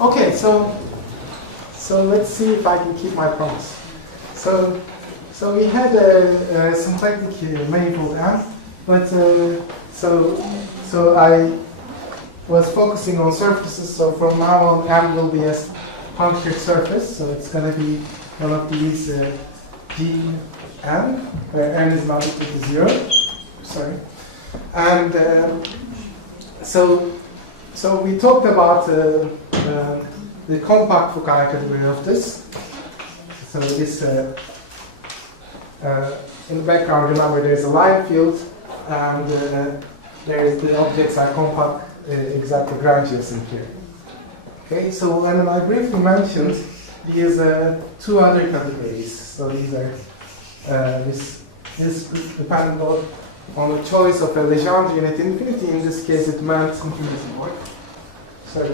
Okay, so let's see if I can keep my promise. So we had a symplectic manifold M, but so I was focusing on surfaces. So from now on, M will be a punctured surface. So it's going to be one of these Gn, where n is not equal to 0. Sorry, and so we talked about the compact Fukaya category of this. So this in the background, remember there's a line field, and the objects are compact exact Lagrangians in here. Okay, so and I briefly mentioned these two other categories. So these are this dependent on the choice of a Legendre unit infinity. In this case, it meant sorry.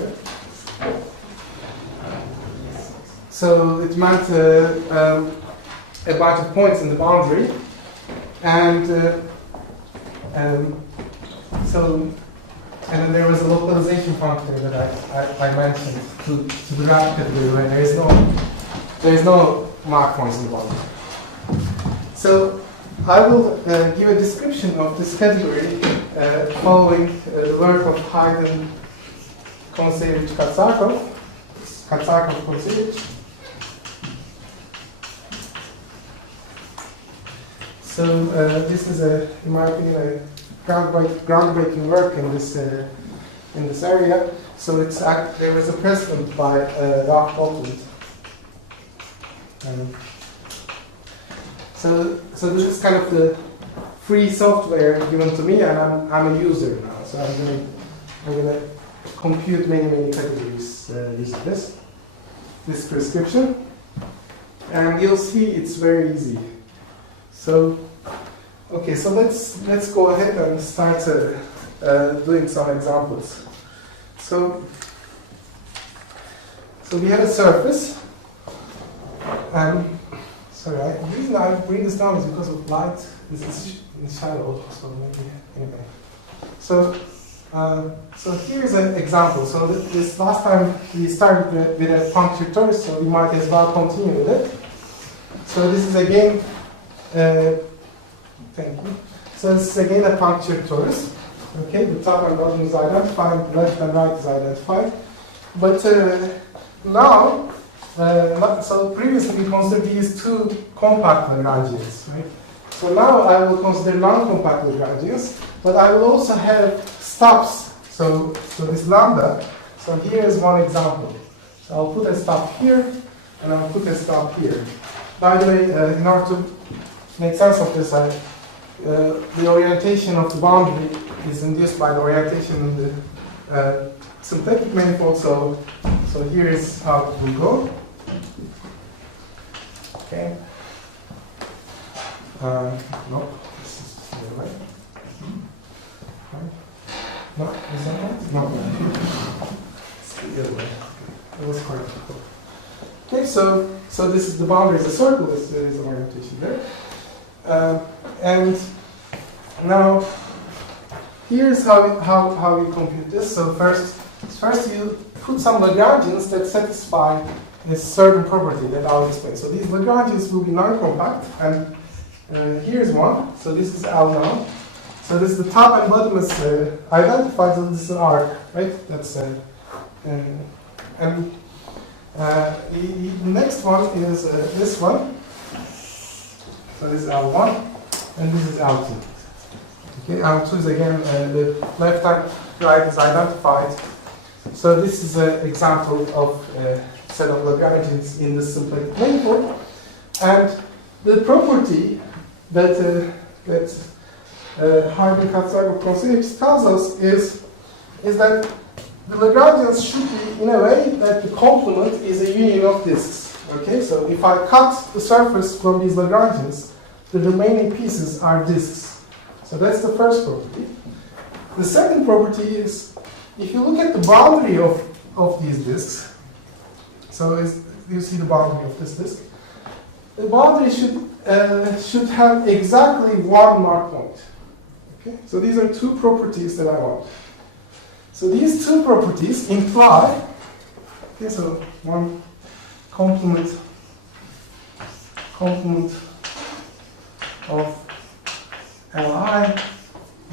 So it meant a bunch of points in the boundary, and then there was a localization factor that I mentioned to the graph category where there is no mark points in the boundary. So I will give a description of this category following the work of Haydn, Kontsevich, Katsakov, Kontsevich. So this is, in my opinion, a groundbreaking work in this area. So there was a precedent by Ralph Botland. So this is kind of the free software given to me, and I'm a user now. So I'm gonna compute many categories using this prescription, and you'll see it's very easy. So, okay, so let's go ahead and start doing some examples. So we have a surface, and sorry, the reason I bring this down is because of light. This is in shadow, so maybe anyway. So here's an example. So this last time we started with a punctured torus, so we might as well continue with it. So this is again. Thank you. So this is again a punctured torus. Okay, the top and bottom is identified, left and right is identified. But now, so previously we considered these two compact Lagrangians, right? So now I will consider non-compact Lagrangians, but I will also have stops. So this lambda. So here is one example. So I'll put a stop here, and I'll put a stop here. By the way, in order to make sense of this, the orientation of the boundary is induced by the orientation of the symplectic manifold. So here is how it will go. Okay. No, this is the other way. Right. No, is that right? No. It's the other way. It was quite difficult. Okay, so this is the boundary as a circle. There is an orientation there. And now here's how we compute this. So first you put some Lagrangians that satisfy a certain property that I'll explain. So these Lagrangians will be non-compact, and here's one. So this is L now. So this is the top and bottom is identified. So this is an arc, right? That's and the next one is this one. So this is L1, and this is L2. Okay, L2 is again the left and right is identified. So this is an example of a set of Lagrangians in the symplectic manifold. And the property that Haydn, Katsakov, Kontsevich tells us is that the Lagrangians should be in a way that the complement is a union of disks. Okay, so if I cut the surface from these Lagrangians, the remaining pieces are disks. So that's the first property. The second property is, if you look at the boundary of these disks, so you see the boundary of this disk, the boundary should have exactly one mark point. Okay, so these are two properties that I want. So these two properties imply, okay, so one complement of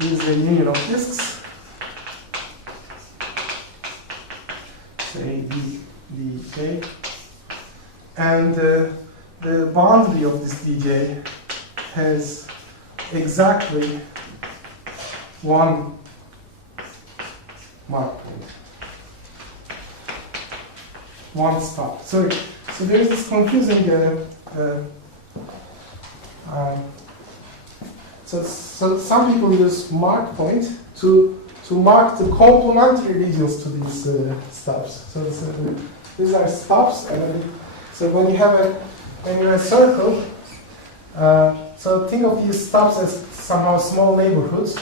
Li is a union of disks, say dj, and the boundary of this dj has exactly one mark point, one stop. So there is this confusing. So some people use mark point to mark the complementary regions to these stops. So these are stops, and so when you're a circle, so think of these stops as somehow small neighborhoods,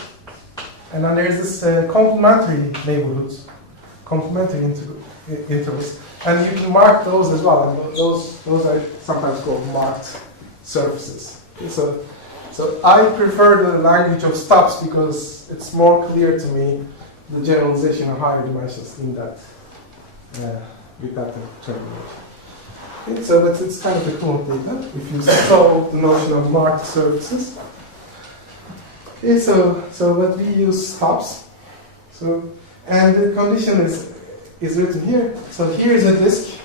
and then there's this complementary neighborhoods, complementary intervals, and you can mark those as well. And those are sometimes called marked surfaces. Okay, so I prefer the language of stops because it's more clear to me the generalization of higher dimensions in that with that terminology. Okay, so it's kind of equivalent data if you solve the notion of marked surfaces. Okay, so but we use stops. So and the condition is written here. So here is a disk,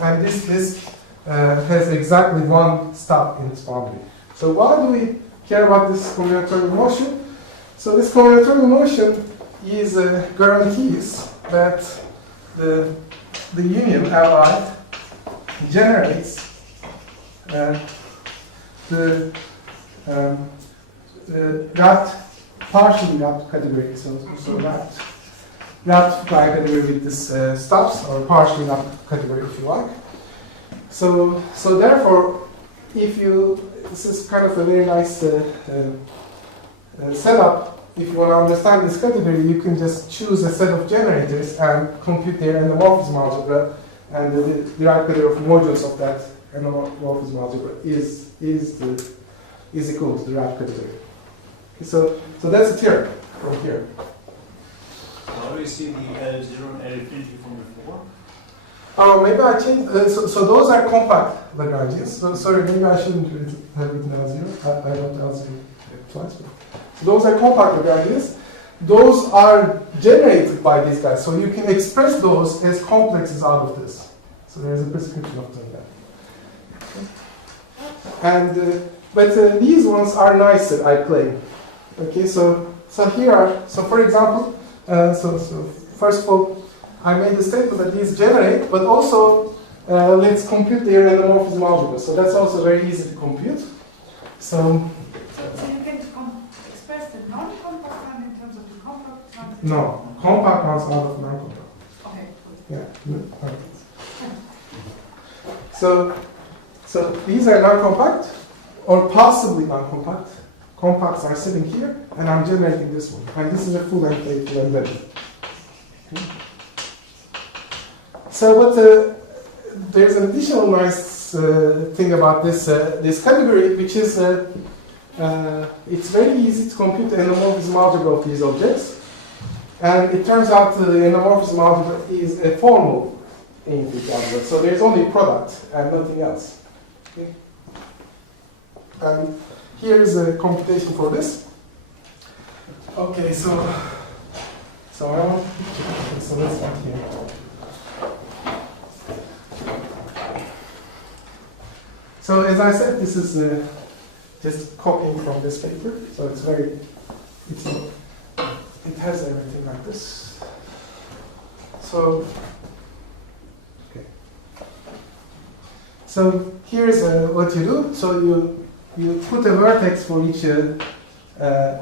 and this disk has exactly one stop in its boundary. So why do we care about this combinatorial motion? So this combinatorial motion is guarantees that the union Li generates the wrapped, partially wrapped category. So wrapped Fukaya category with this stops, or partially wrapped category if you like. So therefore, this is kind of a very nice setup. If you want to understand this category, you can just choose a set of generators and compute their endomorphism algebra, and the derived category of modules of that endomorphism algebra is equal to the derived category. Okay, so that's a theorem from here. How do you see the zero and infinity from before? Oh, maybe I changed. So those are compact Lagrangians. So sorry, maybe I shouldn't have written L0. I wrote L0 twice. But. So those are compact Lagrangians. Those are generated by these guys. So you can express those as complexes out of this. So there's a prescription of doing that. And but these ones are nicer, I claim. Okay, so here are. So for example, so first of all, I made the statement that these generate, but also let's compute their endomorphism algebra. So that's also very easy to compute. So you can express the non-compact one in terms of the compact one? No, compact ones out of non-compact. Okay. Yeah. So these are non-compact, or possibly non-compact. Compacts are sitting here, and I'm generating this one. And this is a full-length embedded. Okay. So, but there's an additional nice thing about this category, which is it's very easy to compute the endomorphism algebra of these objects, and it turns out the endomorphism algebra is a formal infinite algebra. So there's only product and nothing else. Okay. And here is a computation for this. Okay, so I want to picture. So let's start here. So as I said, this is just copying from this paper. So it has everything like this. So, okay. So here's what you do. So you put a vertex for each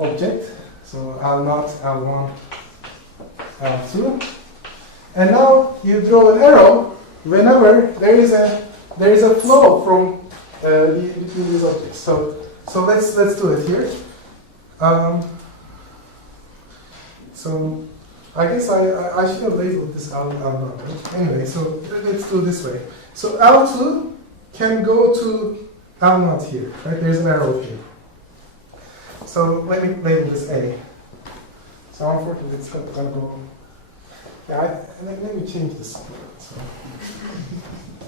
object. So L0, L1, L2. And now you draw an arrow whenever there is a flow from between these objects. So let's do it here. So I guess I should have labeled this L1. Right? Anyway, so let's do it this way. So L2 can go to L0 here. Right? There's an arrow here. So let me label this A. So unfortunately, it's not going to go Yeah, let me change this. So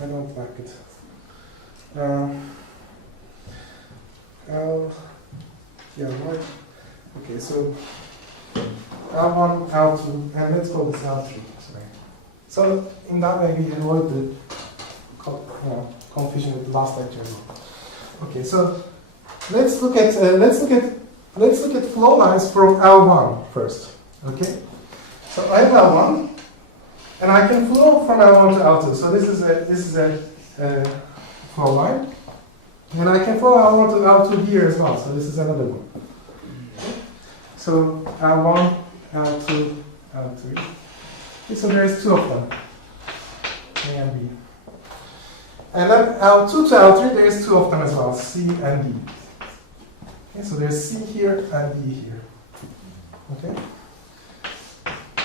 I don't like it. Yeah, right. Okay, so L1, L2, and let's call this L3. Sorry. So in that way we avoid the confusion with the last lecture. Okay, so let's look at flow lines from L1 first. Okay, so I have L1, and I can flow from L1 to L2. So this is a flow line, and I can flow L1 to L2 here as well. So this is another one. Okay. So L1, L2, L3. Okay, so there's two of them, A and B. And then L2 to L3, there's two of them as well, C and D. Okay, so there's C here and D here. Okay?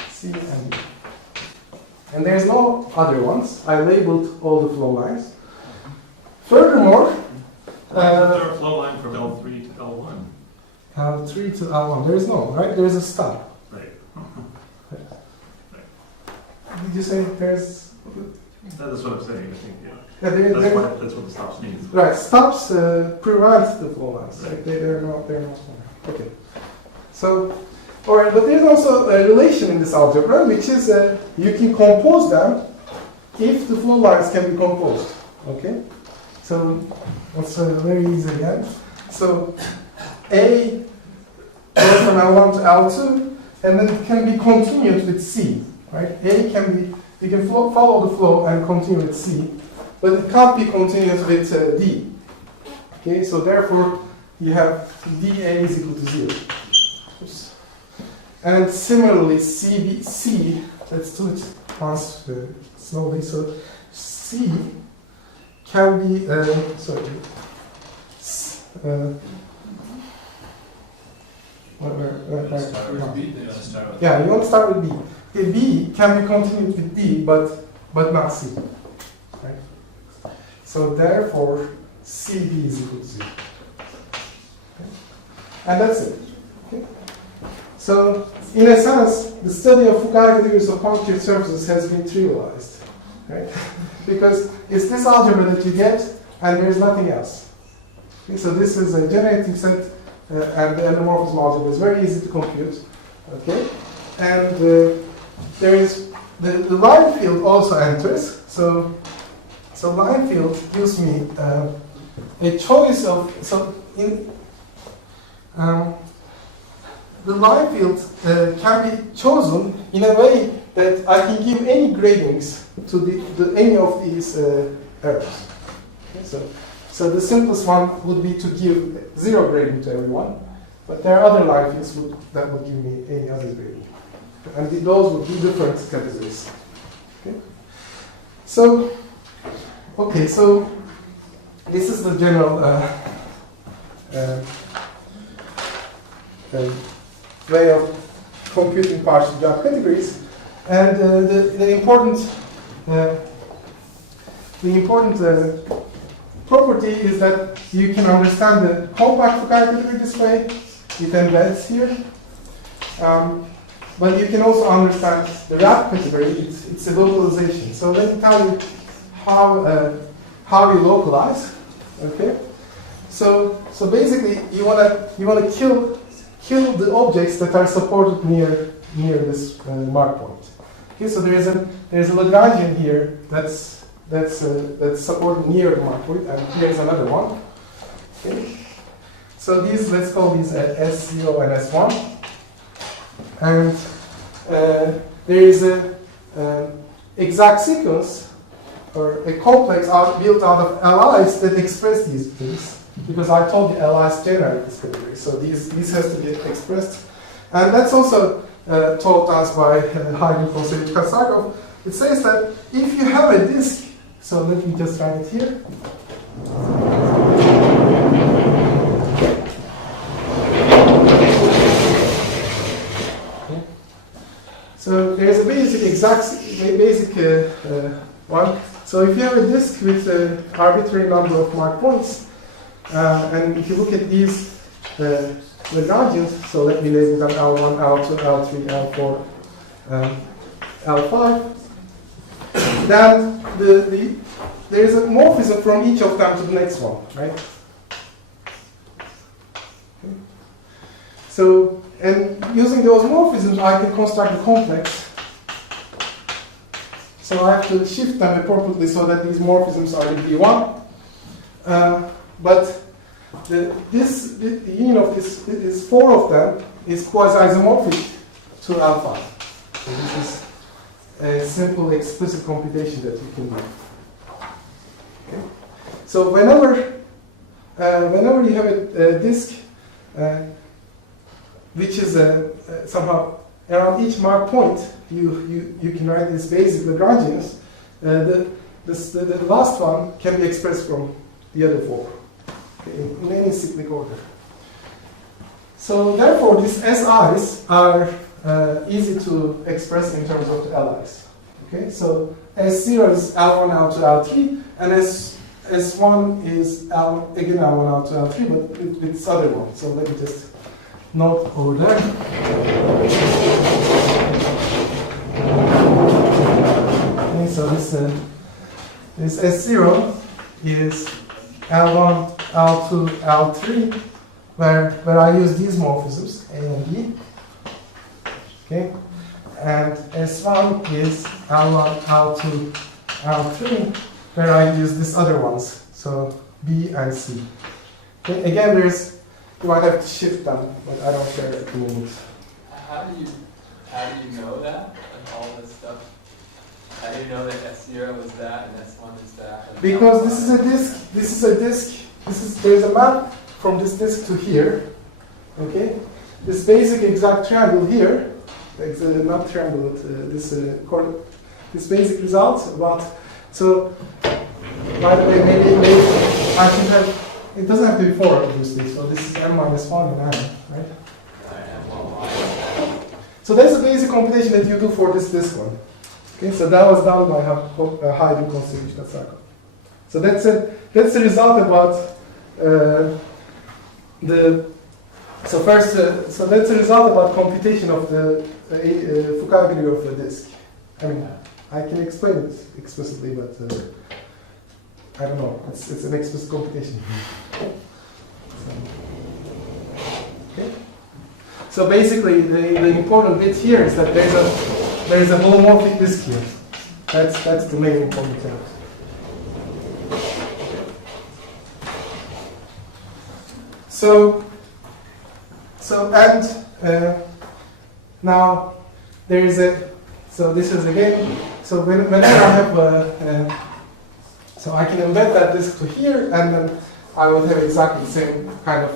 C and D. And there's no other ones. I labeled all the flow lines. Furthermore, there a flow line from L3 to L1? L3 to L1, there's no, right? There's a stop. Right. Did you say there's... That's what I'm saying, I think, yeah. Yeah, That's what the stops means. Right, stops prevent the flow lines. Right. They're not. Okay. So, all right, but there's also a relation in this algebra, which is you can compose them if the flow lines can be composed. Okay. So that's very easy again. So A goes from L1 to L2, and then it can be continued with C. Right. A can be. You can follow the flow and continue with C. But it can't be continuous with D. Okay, so therefore you have dA is equal to 0. Oops. And similarly, C, let's do it once slowly. So C can be, yeah, you want to start with B. Okay, B can be continued with D, but not C. Right? So therefore, CD is equal to 0. Okay? And that's it. Okay? So in a sense, the study of Fukaya categories of punctured surfaces has been trivialized. Right? Because it's this algebra that you get, and there's nothing else. Okay? So this is a generating set, and the endomorphism algebra is very easy to compute. Okay? And there is the line field also enters. So line field gives me a choice of the line field can be chosen in a way that I can give any gradings to any of these errors. Okay, so the simplest one would be to give 0 grading to everyone, but there are other line fields that would give me any other grading. And those would be different categories. Okay? So this is the general way of computing partial job categories. And the important property is that you can understand the compact Fukaya category this way. It embeds here. But you can also understand the wrap category. It's a localization. So let me tell you how you localize. Okay. So basically you wanna kill the objects that are supported near this mark point. Okay. So there's a Lagrangian here that's supported near the mark point, and here's another one. Okay. So these, let's call these S0 and S1. And there is a exact sequence or a complex built out of LIs that express these things, because I told you LIs generate this category, so these has to be expressed, and that's also taught us by Hagen von Kasakov. It says that if you have a disk, so let me just write it here. So there's a basic one. So if you have a disk with an arbitrary number of mark points, and if you look at these Lagrangians, so let me label them L1, L2, L3, L4, L5, then there is a morphism from each of them to the next one, right? Okay. So, and using those morphisms, I can construct a complex. So I have to shift them appropriately so that these morphisms are in B1. But the union of this 4 of them is quasi-isomorphic to alpha. So this is a simple explicit computation that you can do. Okay. So whenever you have a disk which is somehow around each mark point, you can write this basic Lagrangians. The last one can be expressed from the other 4, okay, in any cyclic order. So therefore, these SIs are easy to express in terms of the LIs. Okay, so S0 is L1, L2, L3, and S1 is again L1, L2, L3, but with this other one. So let me just note over there. Okay, so this S0 is L1, L2, L3, where I use these morphisms, A and B. Okay, and S1 is L1, L2, L3, where I use these other ones, so B and C. Okay, again, you might have to shift them, but I don't care at the moment. How do you know that? Like all this stuff? How do you know that S0 is that and S1 is that? Because this is a disk. There's a map from this disk to here. Okay, this basic exact triangle here. It's not triangle. This basic result about. So by the way, maybe I should have. It doesn't have to be 4, obviously. So this is n minus 1 and n, right? So that's the basic computation that you do for this one. Okay, so that was done by Haydn constitutional cycle. So that's the result about so that's the result about computation of the Fukaya value of the disk. I mean, I can explain it explicitly, but I don't know. It's an explicit computation. Okay. So basically, the important bit here is that there is a holomorphic disk here. That's the main important thing. Now there is this is again, so whenever I have so I can embed that disk to here, and then I will have exactly the same kind of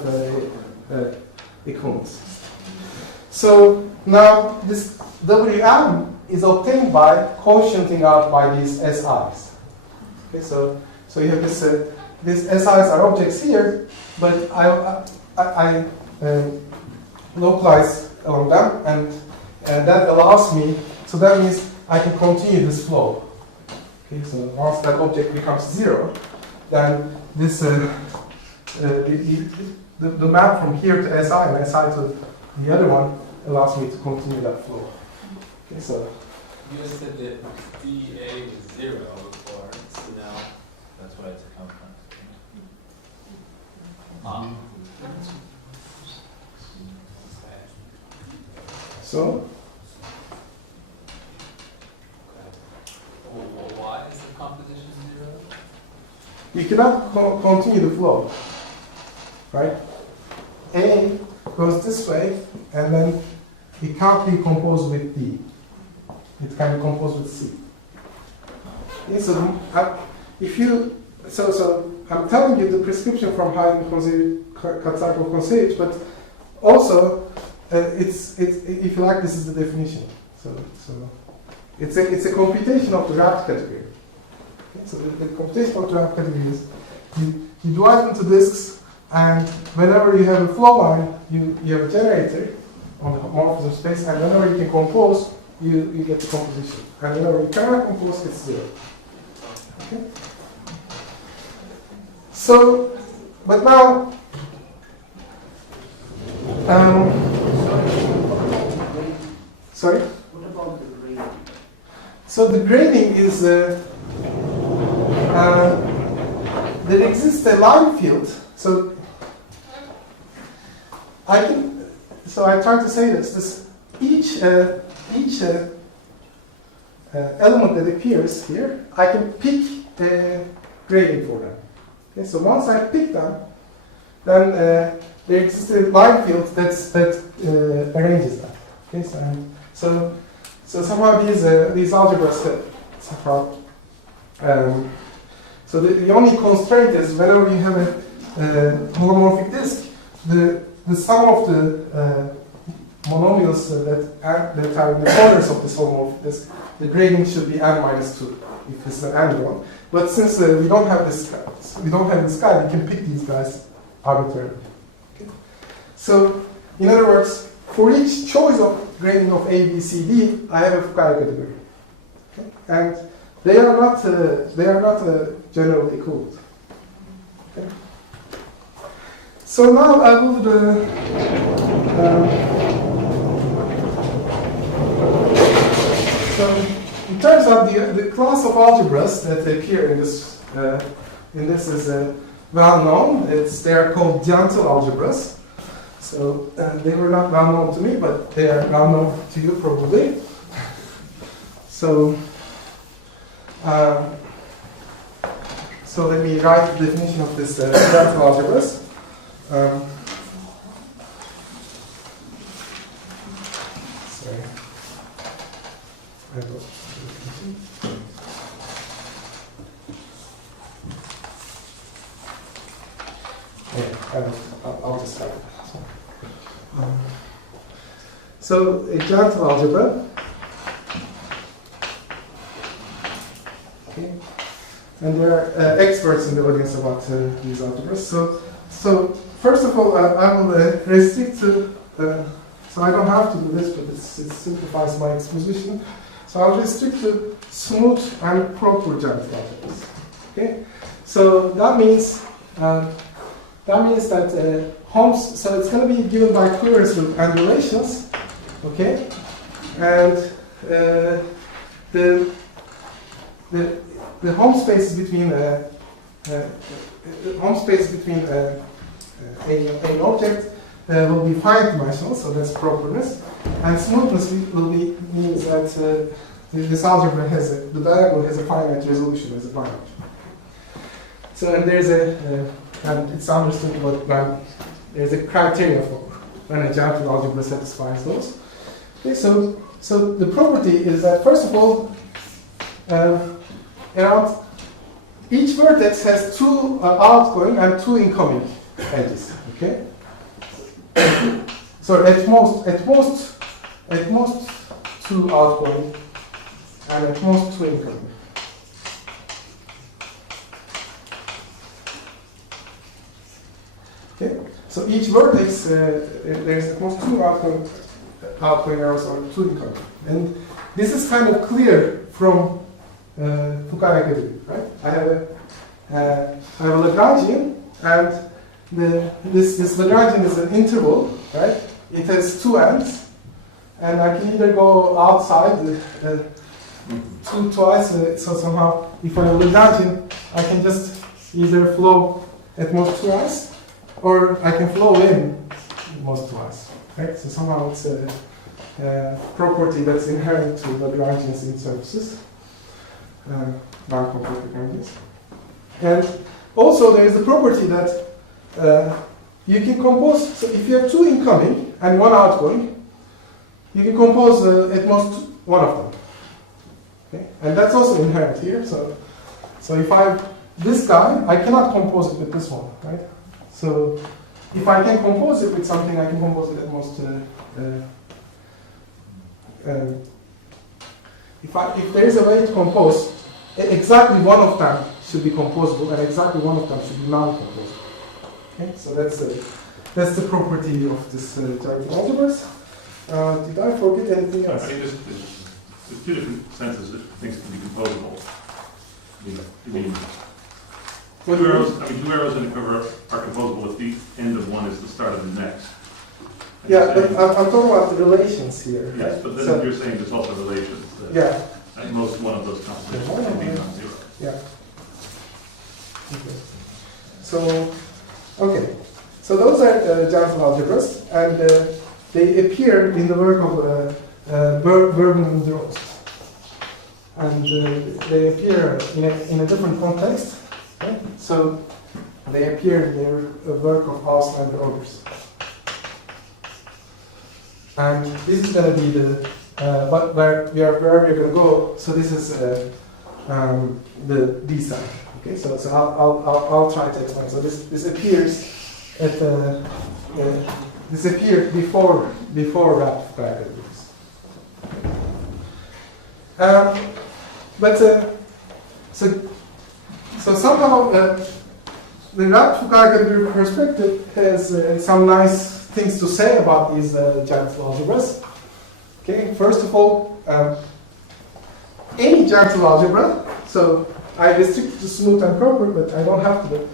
equivalence. So now this Wm is obtained by quotienting out by these SIs. Okay, so you have these SIs are objects here, but I localize along them, and that allows me. So that means I can continue this flow. Okay, so once that object becomes 0, then this the map from here to SI and SI to the other one allows me to continue that flow. Okay, so you said that DA was 0 before, so now that's why it's a complex. So well, why is the composition 0? you cannot continue the flow, right? A goes this way, and then it can't be composed with D. It can be composed with C. Okay, so I'm telling you the prescription from Haydn Katsakov Konsevich, but also if you like, this is the definition. So it's a computation of the rapt category. Okay, so the computation of the rapt category is you divide into disks, and whenever you have a flow line, you have a generator on the morphism space, and whenever you can compose, you get the composition. And whenever you cannot compose, it's 0. Okay? So, but now, sorry? What about the gradient? so the grading is there exists a line field. So I try to say this. Each element that appears here, I can pick a grading for them. Okay, so once I pick them, then there exists a line field that arranges that. Okay, so somehow these algebras somehow. So the only constraint is whenever you have a holomorphic disk, the sum of the monomials that are in the corners of this holomorphic disk, the grading should be n minus 2 if it's an n one. But since we don't have this guy, we can pick these guys arbitrarily. Okay? So in other words, for each choice of grading of A, B, C, D, I have a Fukaya category, okay? And they are not generally equivalent. Okay? So now I will so in terms of the class of algebras that appear in this is well known. They are called Yankı algebras. So they were not well known to me, but they are well known to you probably. So so let me write the definition of this Yankı algebras. Sorry. I'll just start. So a Yankı algebra. Okay. And there are experts in the audience about these algebras. So first of all, I will restrict to. So I don't have to do this, but it simplifies my exposition. So I'll restrict to smooth and proper Yankı algebras. Okay. So that means that Holmes. So it's going to be given by queries and relations. Okay. And the home space between an object will be finite dimensional, so that's properness, and smoothness means that this algebra the diagonal has a finite resolution as a binary. So and there's and it's understood what there's a criteria for when a Yankı algebra satisfies those. Okay, so the property is that first of all, around each vertex has two outgoing and two incoming edges. Okay. So at most two outgoing and at most two incoming. Okay. So each vertex there's at most two outgoing arrows or two incoming, and this is kind of clear from Fukaya category, right? I have a Lagrangian, and this Lagrangian is an interval, right? It has two ends, and I can either go outside twice. So somehow, if I have a Lagrangian, I can just either flow at most twice, or I can flow in most twice, right? So somehow it's a property that's inherent to Lagrangians in surfaces. Non-complex Lagrangians. And also there is the property that you can compose, so if you have two incoming and one outgoing, you can compose at most one of them. Okay? And that's also inherent here. So if I have this guy, I cannot compose it with this one, right? So if I can compose it with something, I can compose it at most if there is a way to compose, exactly one of them should be composable, and exactly one of them should be non-composable. Okay, so that's the property of this Yankı algebras. Did I forget anything else? I mean, there's two different senses that things can be composable. I mean, two arrows in a curve are composable if the end of one is the start of the next. Yeah, but I'm talking about the relations here. Yes, right? but then so, you're saying there's also relations. Yeah. At most one gentle algebras, and they appear in the work of Bergman and Drost. And they appear in a different context. Okay? So they appear in their work of Hausdorff and others. And this is going to be the where we're going to go. So this is the D side. Okay, so I'll try to explain. So this appears at this appeared before wrapped Fukaya categories. But so somehow the wrapped Fukaya category perspective has some nice things to say about these gentle algebras. Okay, first of all, any gentle algebra. So I restrict to smooth and proper, but I don't have to.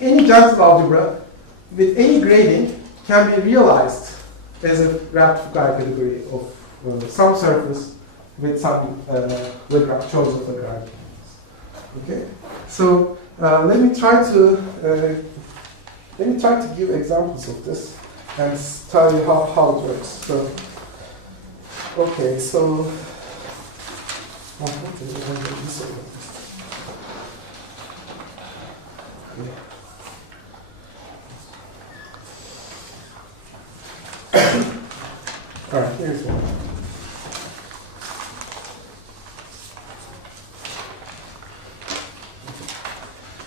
Any gentle algebra with any grading can be realized as a wrapped Fukaya category of some surface with some Lagrange choice of Lagrange. Okay, so let me try to give examples of this and tell you how it works. So, okay, so. All right, here's one.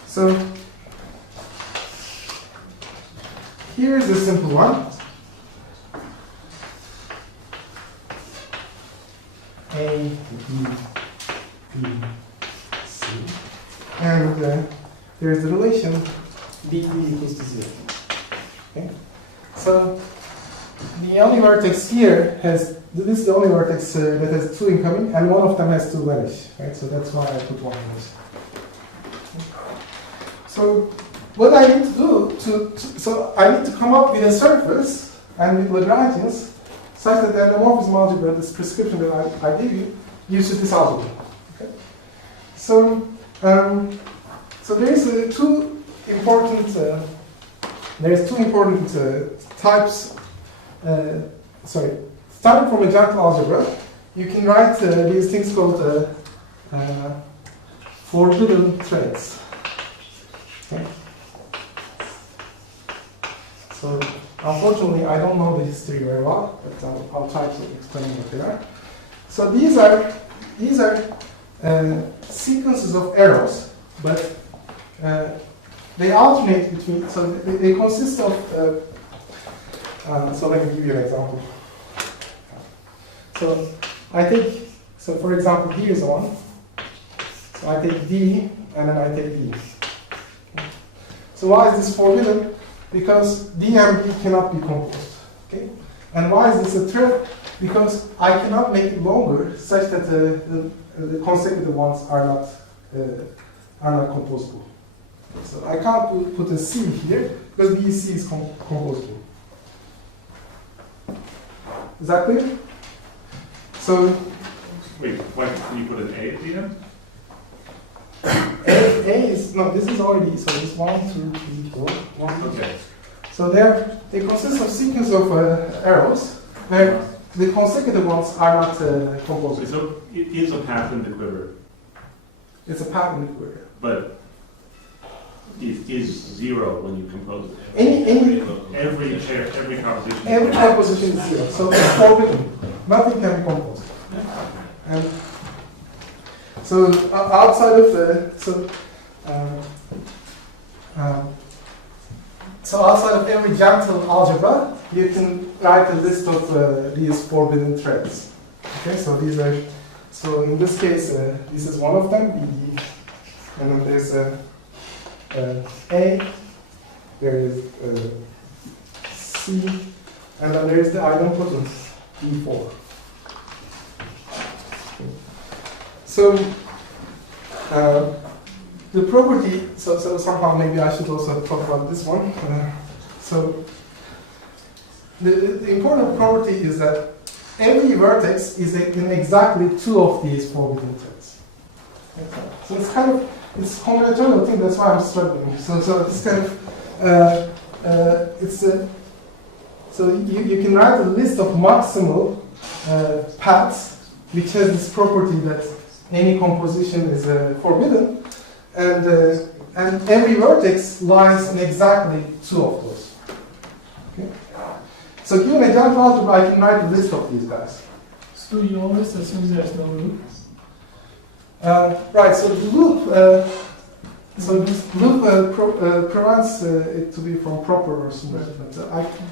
So here's a simple one. A, B, B, C. And there's the relation D equals to 0. Okay? So the only vertex here this is the only vertex that has 2 incoming, and one of them has 2 vanish. Right? So that's why I put 1 in this. So what I need to do so I need to come up with a surface and with Lagrangians such that the endomorphism algebra, this prescription that I gave you, uses this algebra. Okay? So there's two important types. Starting from a gentle algebra, you can write these things called forbidden threads. Okay. So unfortunately, I don't know the history very well, but I'll try to explain what they are. So these are sequences of arrows, but they alternate between. So they consist of. So let me give you an example. So I take. So for example, here's one. So I take D, and then I take D. So why is this forbidden? Because D and B cannot be composed. Okay? And why is this a thread? Because I cannot make it longer such that the consecutive ones are not composable. So I can't put a C here because BC is composable. Is that clear? So wait, why can you put an A at the end? A is no. This is already so. This 1, 2, 3, 4. 1, 2, 3. Okay. So they consist of sequence of arrows where the consecutive ones are not composable. So it is a path in the quiver. It's a path in the quiver. But it is 0 when you compose it. Every composition. Every composition is 0. So it's forbidden. Nothing can be composed. And so outside of the so outside of every gentle algebra, you can write a list of these forbidden threads. Okay, so these are. So in this case, this is one of them, BD, and then there's A. There is C, and then there is the idempotent D4. So the property, so somehow maybe I should also talk about this one. So the important property is that every vertex is in exactly 2 of these forbidden threads. So it's kind of, it's a combinatorial thing, that's why I'm struggling. So it's kind of, So you can write a list of maximal paths which has this property that any composition is forbidden, and every vertex lies in exactly 2 of those. Okay? So given a general algebra, I can write a list of these guys. So you always assume there's no loop? Right, so the loop, prevents it to be from proper or something. But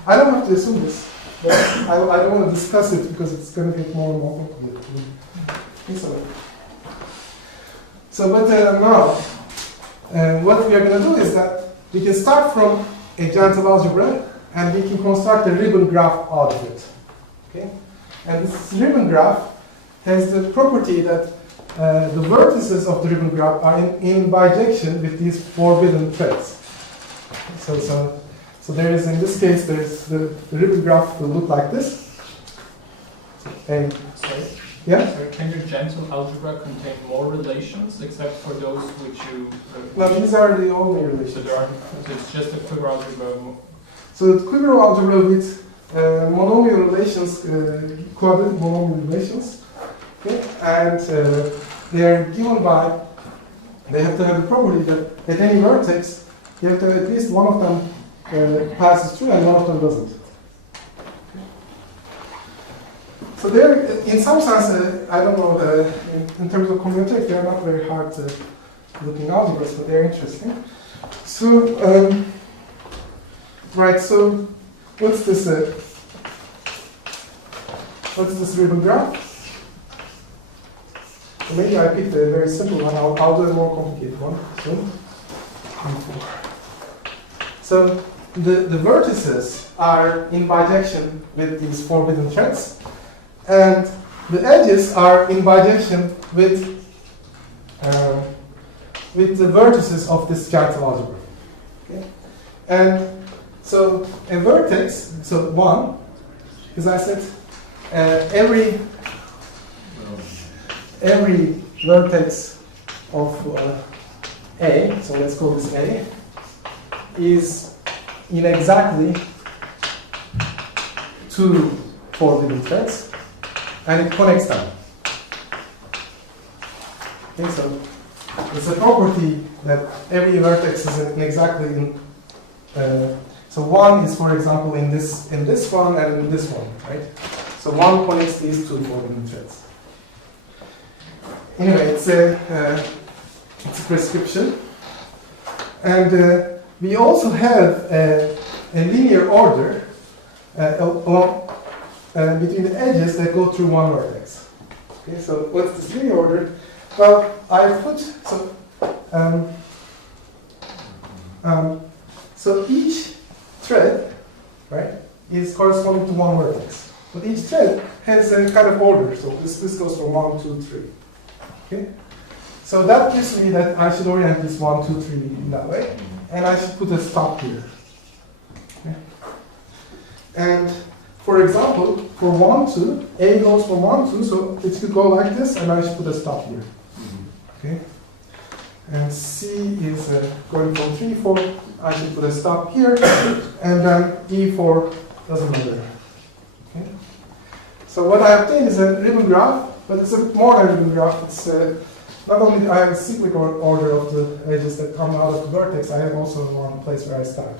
I don't have to assume this. But I don't want to discuss it because it's going to get more and more complicated. But now, what we are going to do is that we can start from a gentle algebra and we can construct a ribbon graph out of it. Okay? And this ribbon graph has the property that the vertices of the ribbon graph are in bijection with these forbidden threads. So there is, in this case, there's the ribbon graph will look like this. And Sorry? yeah? So can your gentle algebra contain more relations except for those which you... No, these are the only So relations. so it's just a Quiver algebra. So the Quiver algebra with monomial relations, quadratic monomial relations, okay? And they are given by, they have to have the property that at any vertex, you have to have at least one of them passes through and one of them doesn't. So they're, in some sense, I don't know, in terms of commutative, they're not very hard looking algebras, but they're interesting. So, right, so what's this ribbon graph? So maybe I picked a very simple one. I'll do a more complicated one soon. So the vertices are in bijection with these forbidden threads, and the edges are in bijection with the vertices of this gentle algebra. Okay? And so a vertex, so 1, as I said, every vertex of A, so let's call this A, is in exactly 2 forbidden threads, and it connects them. Okay, so it's a property that every vertex is in exactly in. So 1 is, for example, in this one and in this one, right? So 1 connects these 2 forbidden threads. Anyway, it's a prescription, and we also have a linear order between the edges that go through one vertex. Okay, so what's this linear order? Well, I put so each thread, right, is corresponding to one vertex, but each thread has a kind of order. So this goes from 1, 2, 3. Okay, so that gives me that I should orient this 1, 2, 3 in that way, and I should put a stop here. Okay. And for example, for 1, 2, A goes from 1, 2, so it should go like this, and I should put a stop here. Okay. And C is going from 3, 4, I should put a stop here, and then E4 doesn't matter. Okay. So what I obtained is a ribbon graph, but it's a more than a ribbon graph. It's not only I have a cyclic order of the edges that come out of the vertex, I have also one place where I start.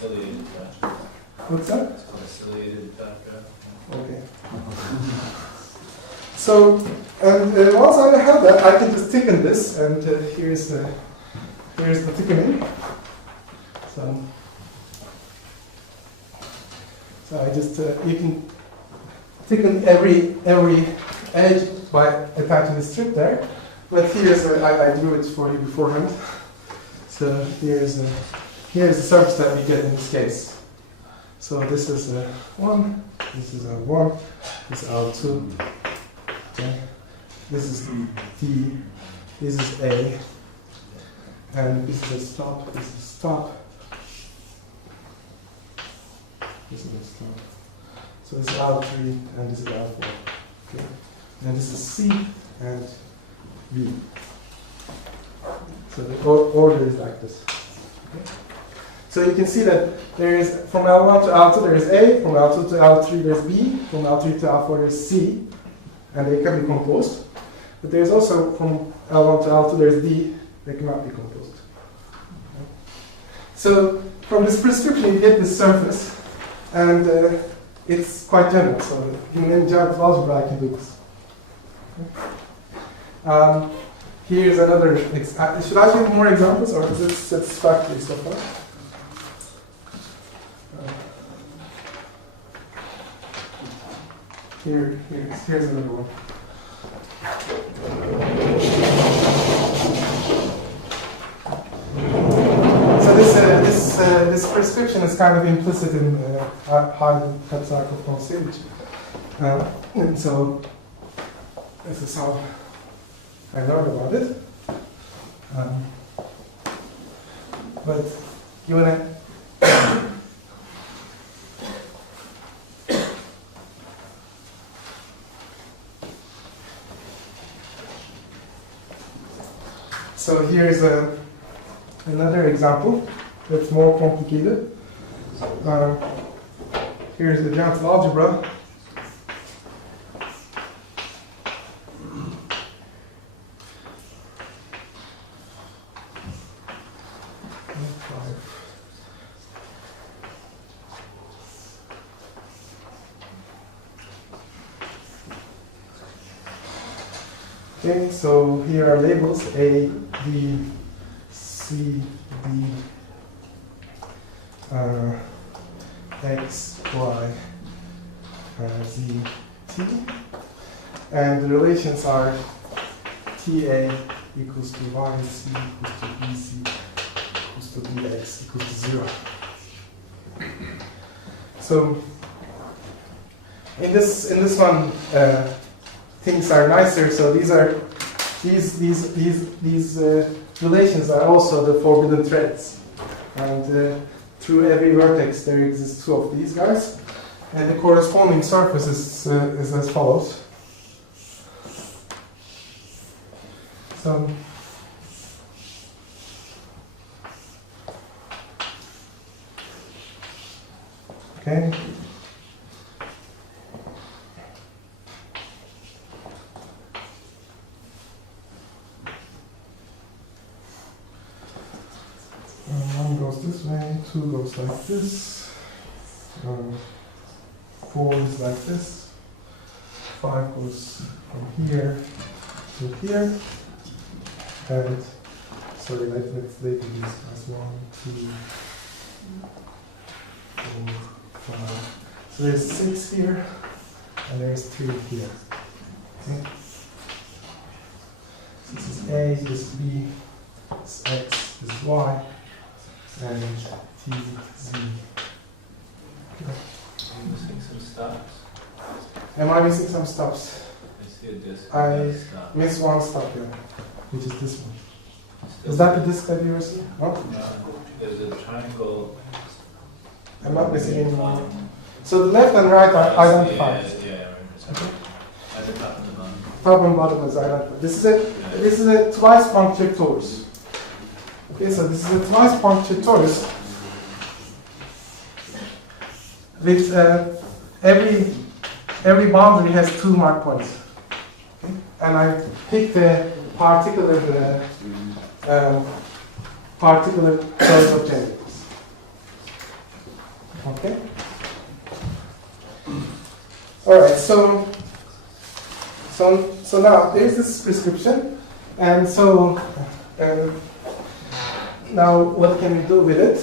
Ciliated patch. What's that? It's called a ciliated patch. Okay. So, and once I have that, I can just thicken this, and here's the thickening. So I just you can thicken every edge by attaching a strip there. But here's I drew it for you beforehand. So here's the surface that we get in this case. So this is 1, this is 1, this is L2. Okay. This is D, this is A, and this is a stop, this is a stop, this is a stop. So this is L3 and this is L4. Okay. And this is C and V. So the order is like this. Okay. So you can see that there is, from L1 to L2 there is A, from L2 to L3 there's B, from L3 to L4 there's C, and they can be composed. But there's also, from L1 to L2 there's D, they cannot be composed. So from this prescription you get this surface, and it's quite general, so in any geometric algebra I can do this. Here's another, should I give more examples, or is it satisfactory so far? Here's another one. So this prescription is kind of implicit in high cycle from stage. And so this is how I learned about it. But you wanna so here's another example that's more complicated. Here's the geometric algebra. Okay, so here are labels A, B, C, D, X, Y, Z, T, and the relations are TA equals to Y, C equals to BC equals to BX equals to 0. So in this one, things are nicer. So these relations are also the forbidden threads, and through every vertex there exists two of these guys, and the corresponding surface is as follows. So okay. One goes this way, 2 goes like this, 4 is like this, 5 goes from here to here, and sorry, let's label these as 1, 2, 4, 5. So there's 6 here, and there's 3 here. Okay? So this is A, this is B, this is X, this is Y. And T, Z. I'm missing some stops. Am I missing some stops? I see a disc. I Stop. miss one stop here, which is this one. Still Is that the disc that you were seeing? No? There's a triangle. I'm not missing any more. So the left and right are identified. Yeah, right. Okay. At the top and the bottom. Top and bottom is identified. This is a twice punctured torus. Okay, so this is a twice punctured torus with every boundary has 2 mark points. Okay? And I picked a particular choice of generators. Okay. All right. So now there's this prescription, and so. Now, what can we do with it?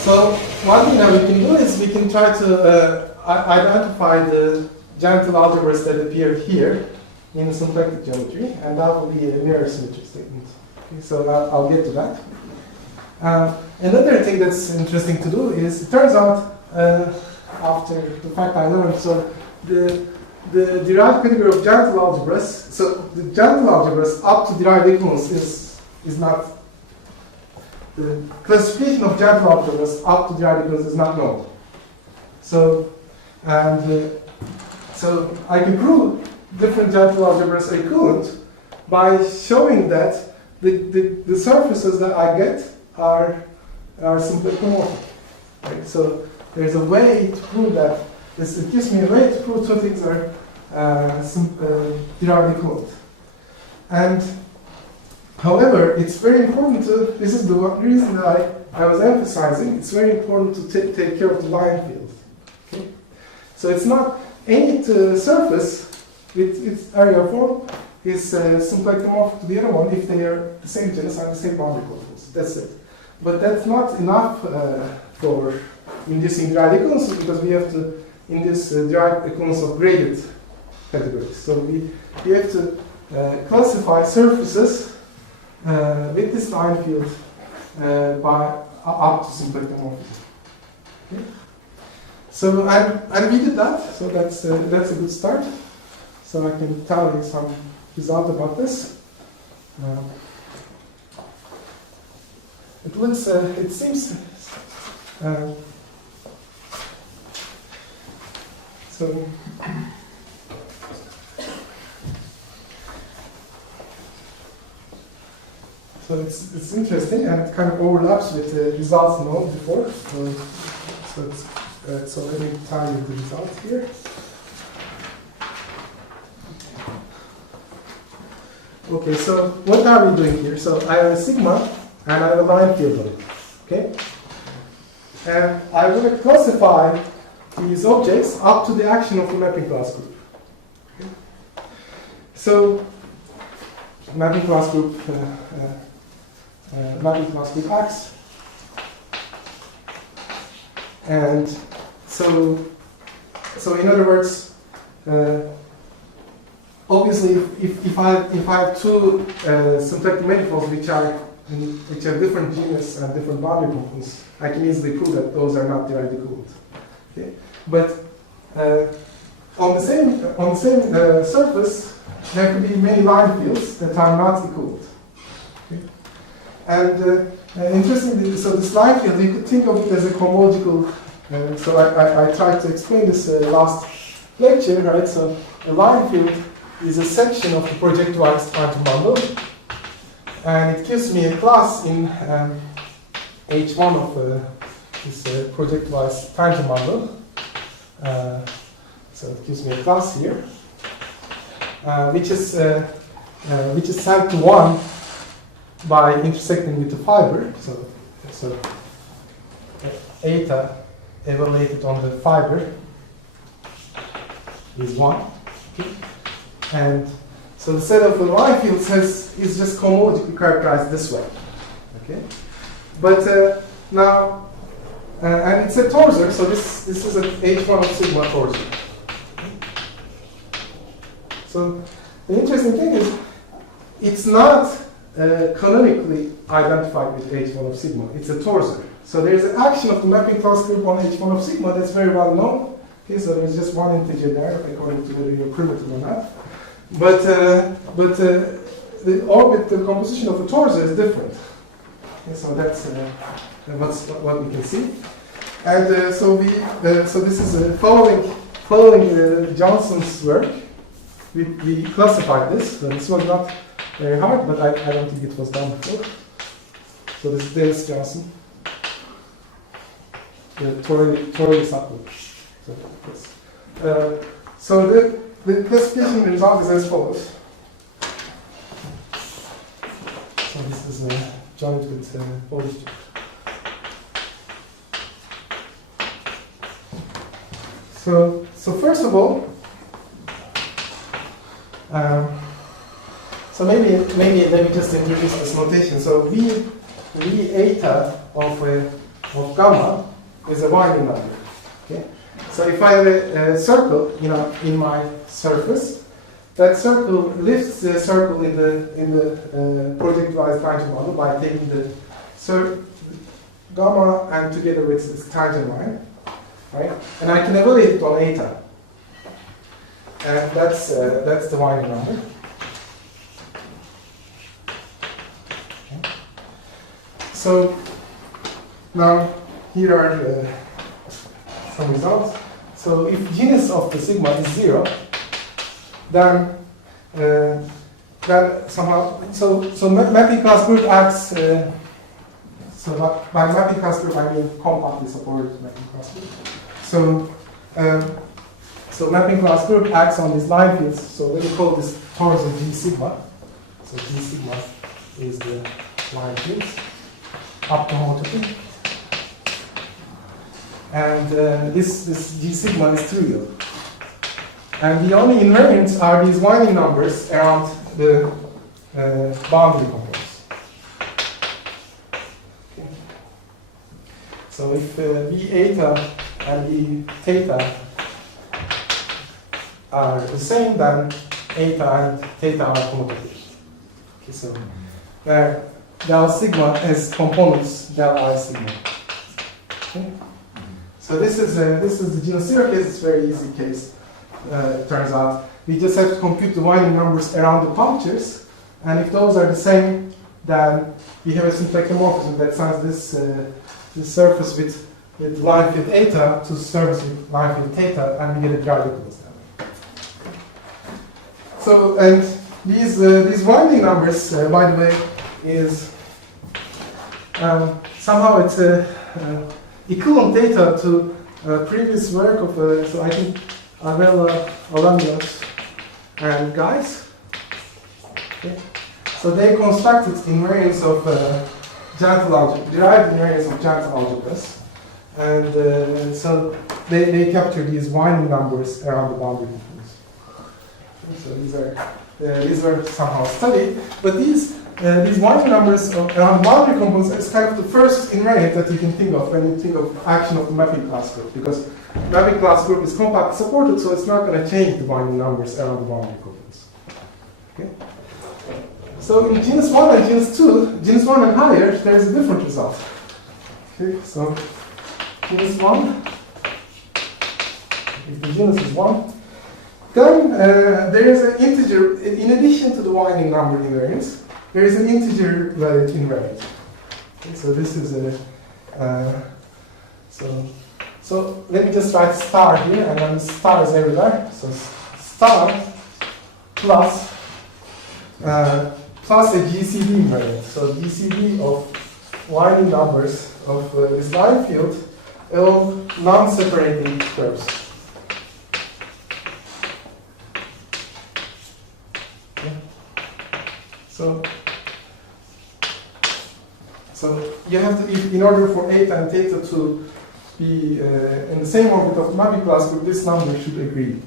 So, one thing that we can do is we can try to identify the geometric algebras that appear here in symplectic geometry, and that will be a mirror symmetry statement. Okay, so I'll get to that. Another thing that's interesting to do is, it turns out, after the fact I learned, so the derived category of geometric algebras, so the geometric algebras up to derived equivalence is not, the classification of geometric algebras up to derived equivalence is not known. So, so I can prove differential algebras are equivalent by showing that the surfaces that I get are symplectic morphic. Right? So there's a way to prove that. It gives me a way to prove two things are derived equivalent. And however, it's very important to, this is the reason that I was emphasizing, it's very important to take care of the line field. Okay? So it's not any surface with its area form is symplectic morphic to the other one if they are the same genus and the same boundary contours. That's it. But that's not enough for inducing derived equivalence because we have to induce derived equivalence of graded categories. So we have to classify surfaces with this line field by up to symplectic morphism. Okay? So and we did that. So that's a good start. So I can tell you some result about this. It looks. It seems. So it's interesting and it kind of overlaps with the results known before. So let me tell you the result here. Okay, so what are we doing here? So I have a sigma and I have a line field on it. Okay? And I want to classify these objects up to the action of the mapping class group. Okay? So mapping class group X. And so in other words, obviously, if I have two symplectic manifolds which have different genus and different boundary components, I can easily prove that those are not derived equivalent. Okay? But on the same surface, there can be many line fields that are not equivalent. Okay? And interestingly, so this line field, you could think of it as a cohomological. So I tried to explain this last lecture, right? So a line field is a section of the projectile tangent bundle, and it gives me a class in H1 of this projectile tangent bundle. So it gives me a class here, which is sent to 1 by intersecting with the fiber. So eta evaluated on the fiber is 1. Okay? And so the set of the line fields is just cohomologically characterized this way. Okay? But now, and it's a torsor, so this is an H1 of sigma torsor. Okay? So the interesting thing is, it's not canonically identified with H1 of sigma. It's a torsor. So there's an action of the mapping class group on H1 of sigma that's very well known. Okay, so there's just one integer there, according to whether you're primitive or not. But the orbit, the composition of the torsor is different. Okay, so that's what we can see. And so this is following Johnson's work. We classified this. So this was not very hard, but I don't think it was done before. So there's Johnson. The Torrey subgroup. So the classification result is as follows. So this is joined with Polish. So first of all, so maybe let me just introduce this notation. So V eta of gamma is a winding number. Okay. So if I have a circle, in my surface, that circle lifts the circle in the projectile tangent bundle by taking the gamma and together with this tangent line, right? And I can evaluate it on eta, and that's the winding number. Okay. So now here are some results. So if genus of the sigma is 0, then somehow, so mapping class group acts, so by mapping class group I mean compactly supported mapping class group. So mapping class group acts on these line fields, so let me call this torus of G sigma. So G sigma is the line fields up to homotopy. And this G sigma is trivial. And the only invariants are these winding numbers around the boundary components. Okay. So if V eta and V theta are the same, then eta and theta are commutative. Okay, so where del sigma has components del I sigma. Okay. So this is the genus 0 case. It's a very easy case. It turns out we just have to compute the winding numbers around the punctures, and if those are the same, then we have a symplectomorphism that sends this surface with line field eta to surface with line field theta, and we get a derived equivalence. So, and these winding numbers, by the way, is somehow it's equivalent data to previous work of so I think Avella, Olamios, and guys. Okay. So they constructed invariants of gentle algebra, derived invariants of gentle algebras, and so they capture these winding numbers around the boundary components. So these were somehow studied, but these winding numbers around the boundary components is kind of the first invariant that you can think of when you think of action of the mapping class group, because mapping class group is compact supported, so it's not going to change the winding numbers around the boundary components. Okay? So in genus 1 and genus 2, genus 1 and higher, there is a different result. Okay, so genus 1, if the genus is 1, then there is an integer, in addition to the winding number invariance, there is an integer valued invariant. Okay, so this is a, so let me just write star here, and then star is everywhere. So star plus plus a GCD invariant. So GCD of winding numbers of this line field of non-separating curves. Okay. So you have to, in order for eta and theta to be in the same orbit of the mapping class group, this number should agree.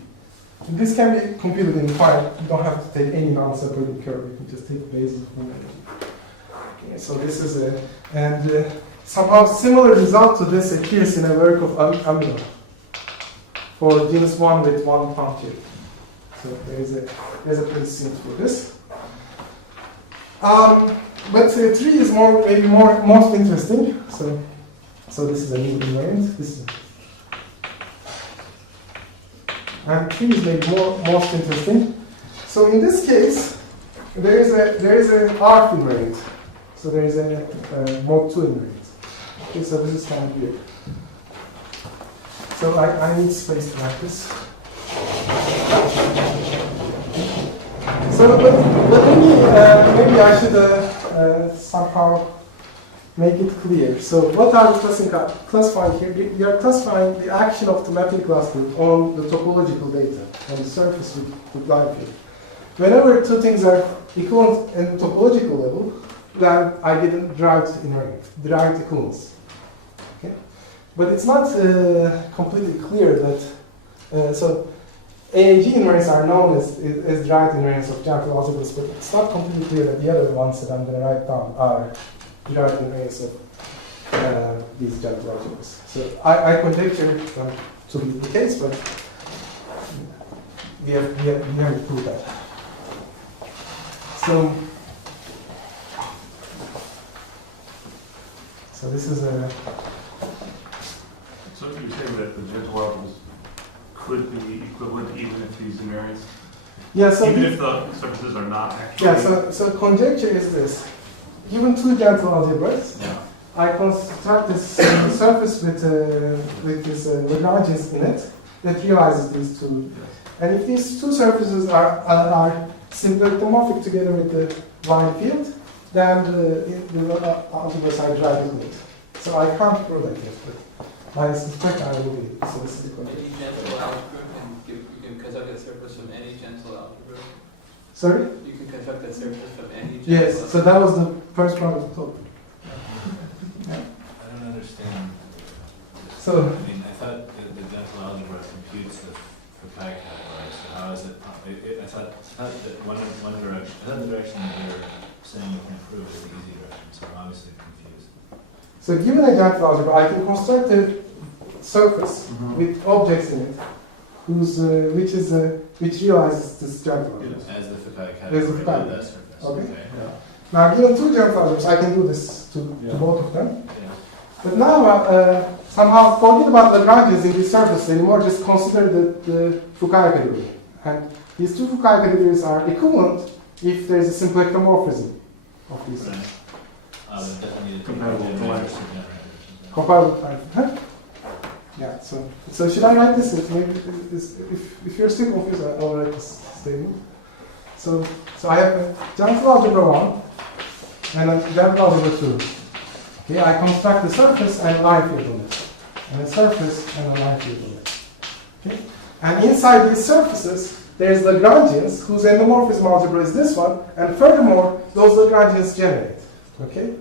And this can be computed in Phi. You don't have to take any non-separating curve. You can just take the basis of one. Okay, so this is a, and somehow similar result to this appears in a work of Amila for genus 1 with one puncture. So there's a precedent for this. But 3 is maybe most interesting. So this is a new invariant. This is, and 3 is maybe most interesting. So in this case, there is an arc invariant. So there is a mode 2 invariant. Okay, so this is kind of weird. So I need space to write this. So, but maybe I should somehow make it clear. So what are we classifying here? We are classifying the action of the mapping class group on the topological data, on the surface with line field. Whenever two things are equivalent in topological level, then I get a derived invariant, derived equivalence. Okay? But it's not completely clear that, so AAG invariants are known as derived invariants of gentle algebras, but it's not completely clear that the other ones that I'm going to write down are derived invariants of these gentle algebras. So I conjecture them to be the case, but we haven't proved that. So this is a. So you're saying that the gentle algebras could be equivalent even if these invariants, Yeah, so even if the surfaces are not actually. Yeah, so conjecture is this. Given two gentle algebras, Yeah. I construct this surface with this Lagrangians in it, that realizes these two. And if these two surfaces are symplectomorphic together with the line field, then the algebras are derived with it. So I can't prove that yet, but I suspect I will be. So this is the question. Any gentle algebra you can construct a surface from any gentle algebra. Sorry? You can construct a surface from any gentle Yes, algebra. so that was the first part of the talk. I don't understand. So, I mean, I thought the gentle algebra computes the Fukaya category, so how is it, I thought that one direction, I thought the direction that you're saying you can improve is the easy direction, so I'm obviously confused. so given a gentle algebra, I can construct a surface with objects in it, which realizes this gentle algebra. As the Fukaya As the category, Fukaya. of that surface. Okay. Now, given two gentle algebras, I can do this to both of them. Yeah. But now, somehow forget about Lagranges in this surface anymore, just consider the Fukaya category. And these two Fukaya categories are equivalent if there is a symplectomorphism of these. Right. But definitely need to Comparable to generators line. or generators. Comparable type. Huh? Yeah, so should I write this? Maybe if you're still confused, I'll write this statement. So I have a gentle algebra 1 and a gentle algebra 2. Okay, I construct a surface and a line field on it. And a surface and a line field on it. Okay? And inside these surfaces, there's Lagrangians whose endomorphism algebra is this one, and furthermore, those Lagrangians generate. Okay?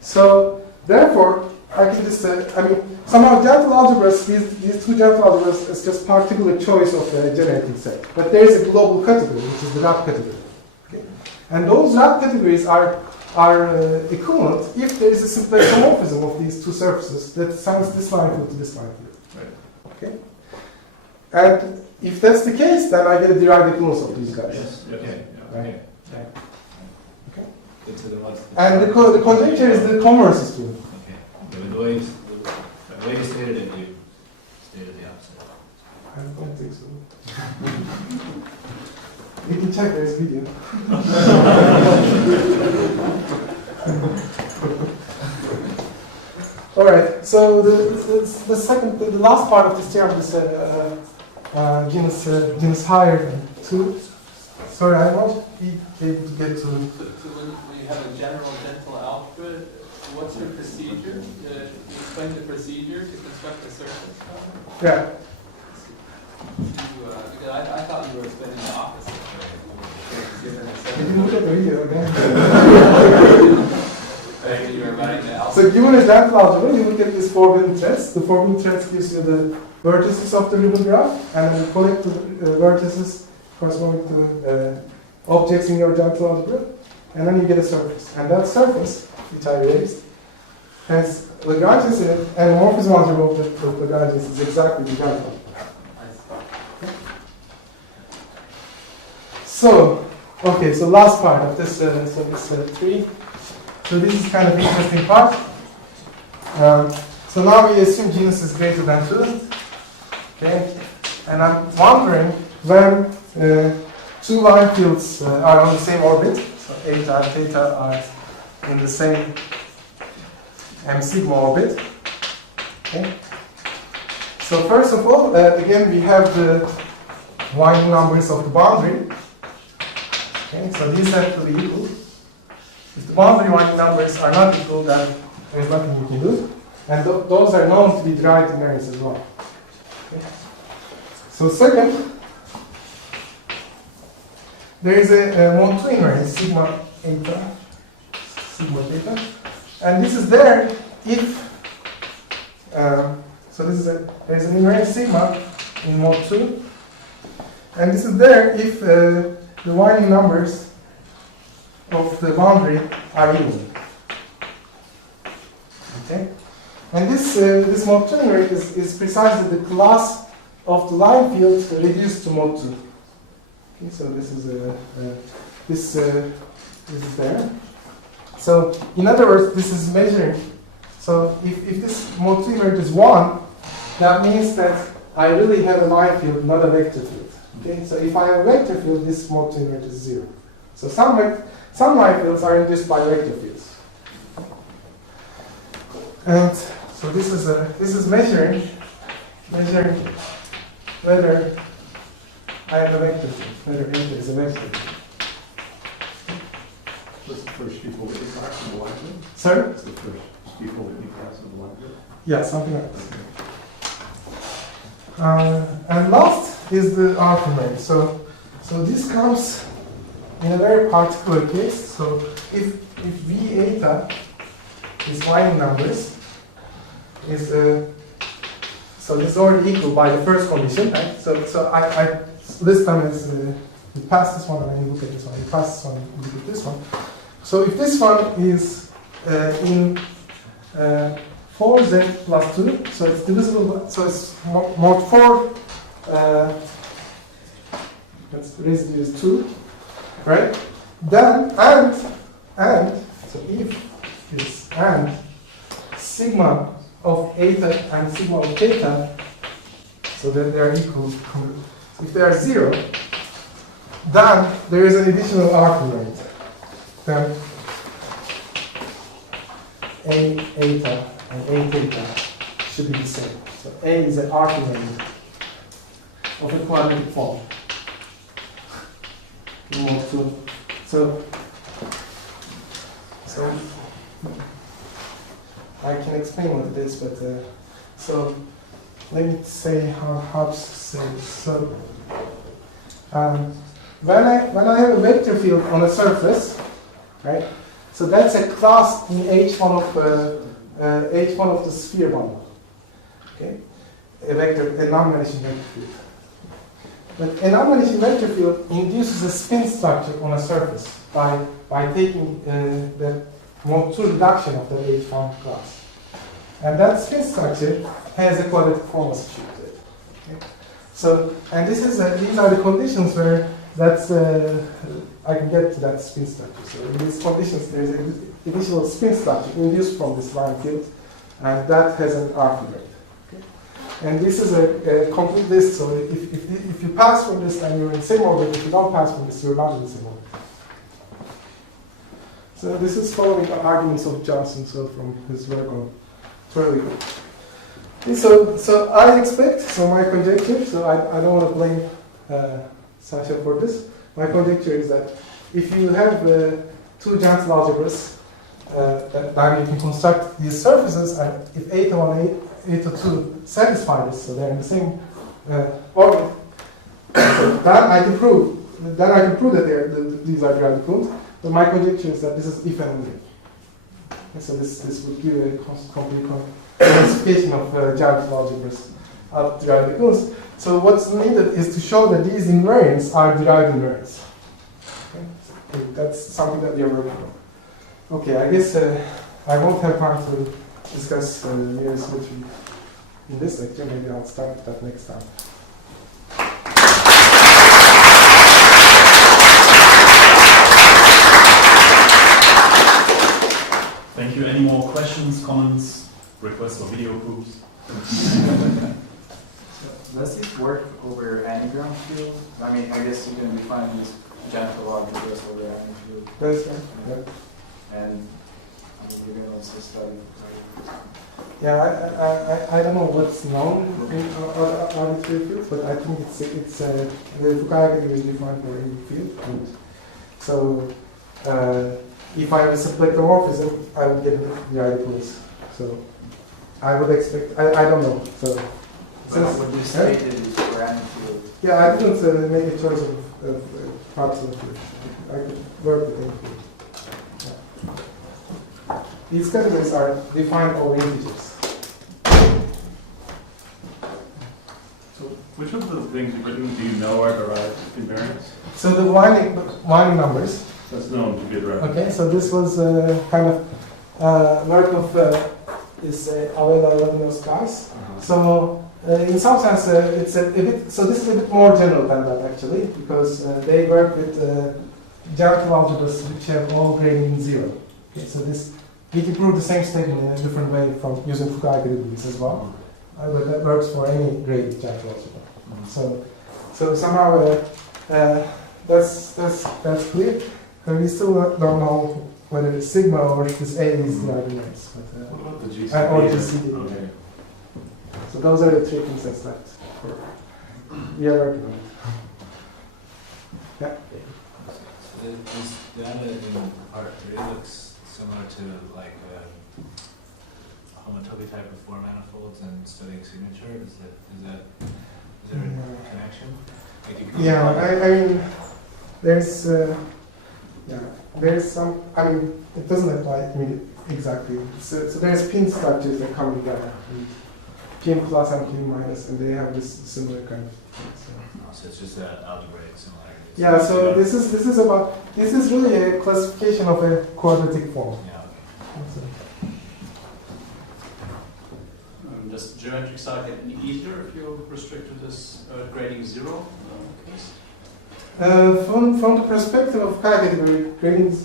So therefore, I can just somehow gentle algebras, these two gentle algebras is just particular choice of the generating set. But there is a global category, which is the RAP category. Okay? And those RAP categories are equivalent if there is a symplectomorphism of these two surfaces that sends this line field to this line field. Right. Okay? And if that's the case, then I get a derived equivalence of these guys. Yes, okay. Right. Okay. Okay. Good, so then what's And the conjecture is the converse to. Okay. Yeah, the way you stated it, you stated the opposite. I don't think so. You can check there's video. All right. So the last part of this theorem is genus higher than 2. Sorry, I won't be able to get to. So when you have a general gentle algebra, what's your procedure? You explain the procedure to construct the surface? Yeah. Because I thought you were explaining the opposite. If you look at the video again. You were writing the algebra. So given a gentle algebra, you look at these forbidden threads. The forbidden threads gives you the vertices of the ribbon graph, and then you collect the vertices corresponding to objects in your gentle algebra, and then you get a surface. And that surface, which I raised, has Lagrangians in it, and the morphism algebra of the Lagrangians is exactly the gentle algebra. So, okay, so last part of this, this 3. So this is kind of interesting part. So now we assume genus is greater than 2. Okay, and I'm wondering when two line fields are on the same orbit, so eta and theta are in the same m sigma orbit. Okay. So first of all, again we have the winding numbers of the boundary. Okay, so these have to be equal. If the boundary winding numbers are not equal, then there's nothing you can do. And those are known to be derived invariants as well. Okay. So second, there is a mod 2 invariance, sigma eta, sigma theta. And this is there if, so this is there's an invariant sigma in mod 2. And this is there if the winding numbers of the boundary are even. Okay? And this mod 2 invariant is precisely the class of the line field reduced to mod 2. Okay, so this is this is there. So in other words, this is measuring. So if this mod 2 invariant is 1, that means that I really have a line field, not a vector field. Okay, so if I have a vector field, this mod 2 invariant is 0. So some line fields are induced by vector fields. And so this is measuring whether I have a vector field, whether eta is a vector field. That's the first Stiefel-Whitney class in the language. Sorry? That's the first Stiefel-Whitney class in the language. Yeah, something like that. And last is the argument. So this comes in a very particular case. So if V eta is winding numbers, is so this is already equal by the first condition, right? So I this time is you pass this one and then you look at this one. You pass this one and you look at this one. So if this one is in 4z plus 2, so it's divisible, so it's mod 4, that's residue is 2, right? Then, and, so if is and sigma of eta and sigma of theta, so that they are equal, if they are 0, then there is an additional argument. Then A eta and A theta should be the same. So A is an argument of a quadratic form. So I can explain what it is, but so let me say how Hobbes says. So when I have a vector field on a surface, right? So that's a class in H1 of the sphere bundle. Okay, a non-vanishing vector field. But a non-vanishing vector field induces a spin structure on a surface by taking the mod 2 reduction of the H1 class. And that spin structure has a quadratic form associated with it. Okay? So, and this is these are the conditions where that's I can get to that spin structure. So in these conditions, there is an initial spin structure induced from this line field, and that has an argument. Okay? And this is a complete list. So if you pass from this, then you're in the same orbit. If you don't pass from this, you're not in the same orbit. So this is following the arguments of Johnson, so from his work on twirling. So I expect, so my conjecture, so I don't want to blame Sasha for this. My conjecture is that if you have two gentle algebras, then you can construct these surfaces, and if eta 1 and eta 2 satisfy this, so they're in the same orbit, then I can prove that these are radicals. But my conjecture is that this is if and only. And so this would give a complete classification of gentle algebras of derived radicals. So what's needed is to show that these invariants are derived invariants. Okay? That's something that we are working on. Okay, I guess I won't have time to discuss linear symmetry in this lecture. Maybe I'll start with that next time. Thank you. Any more questions, comments, requests for video proofs? Does this work over any ground field? I mean, I guess you can define this gentle algebras over any field. That's right. Yeah. And I mean, you can also study. Yeah, I don't know what's known in arbitrary fields, but I think it's the Fukaya is defined for any field. And so if I have a symplectomorphism, I would get the radicals. So I would expect. I don't know. So. But what you stated is for any field. Yeah, I didn't make a choice of parts of the field. I could work with any field. Yeah. These categories are defined over integers. So which of the things you've written do you know are derived invariants? So the winding numbers. That's known to be derived. Okay, so this was kind of work of this Avella Latinos guys. So in some sense, it's a bit. So this is a bit more general than that actually, because they work with gentle algebras which have all gradient 0. Okay, so this we can prove the same statement in a different way from using Fukaya derivatives as well. But that works for any gradient gentle algebra. So somehow that's clear. And we still don't know whether it's sigma or this A is the arguments. What about the GCD? Or GCD. Okay. So those are the three things that's left. we are working on it. Yeah. So this data in part 3 looks similar to like homotopy type of four manifolds and studying signature. Is there a connection? Like you can Yeah, I mean, there's some, I mean, it doesn't apply to me exactly. So there's pin structures that come together, pin plus and pin minus, and they have this similar kind of thing. So it's just algebraic similarities. Yeah, so this is really a classification of a quadratic form. Yeah. So, Does geometric side get any easier if you restrict to this grading 0 case? From the perspective of Fukaya category, grading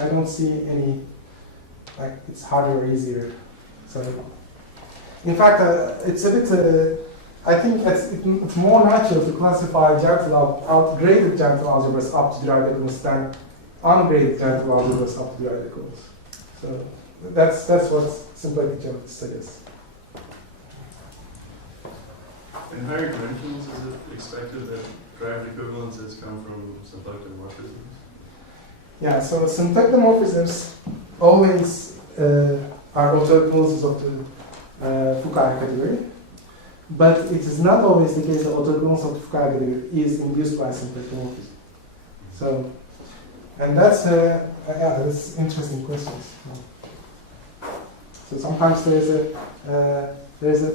I don't see any, like, it's harder or easier. So, in fact, it's a bit, I think it's more natural to classify graded gentle algebras up to derived equivalence than ungraded gentle algebras up to derived equivalence. So, that's what symplectic geometry suggests. In higher dimensions, is it expected that derived equivalences come from symplectic morphisms? Yeah, so symplectic morphisms always are autoequivalences of the Fukaya category, but it is not always the case that autoequivalence of the Fukaya category is induced by symplectic morphism. So, and that's interesting questions. So sometimes there's a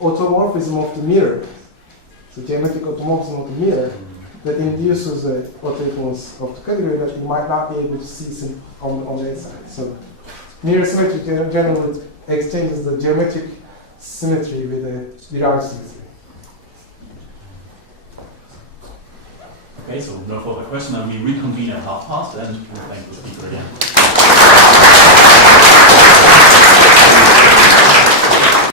automorphism of the mirror, so geometric automorphism of the mirror that induces the autoequivalence of the category that you might not be able to see on the inside. So mirror symmetry generally exchanges the geometric symmetry with the derived symmetry. Okay, so no further question, and we reconvene at 12:30, and we'll thank the speaker again.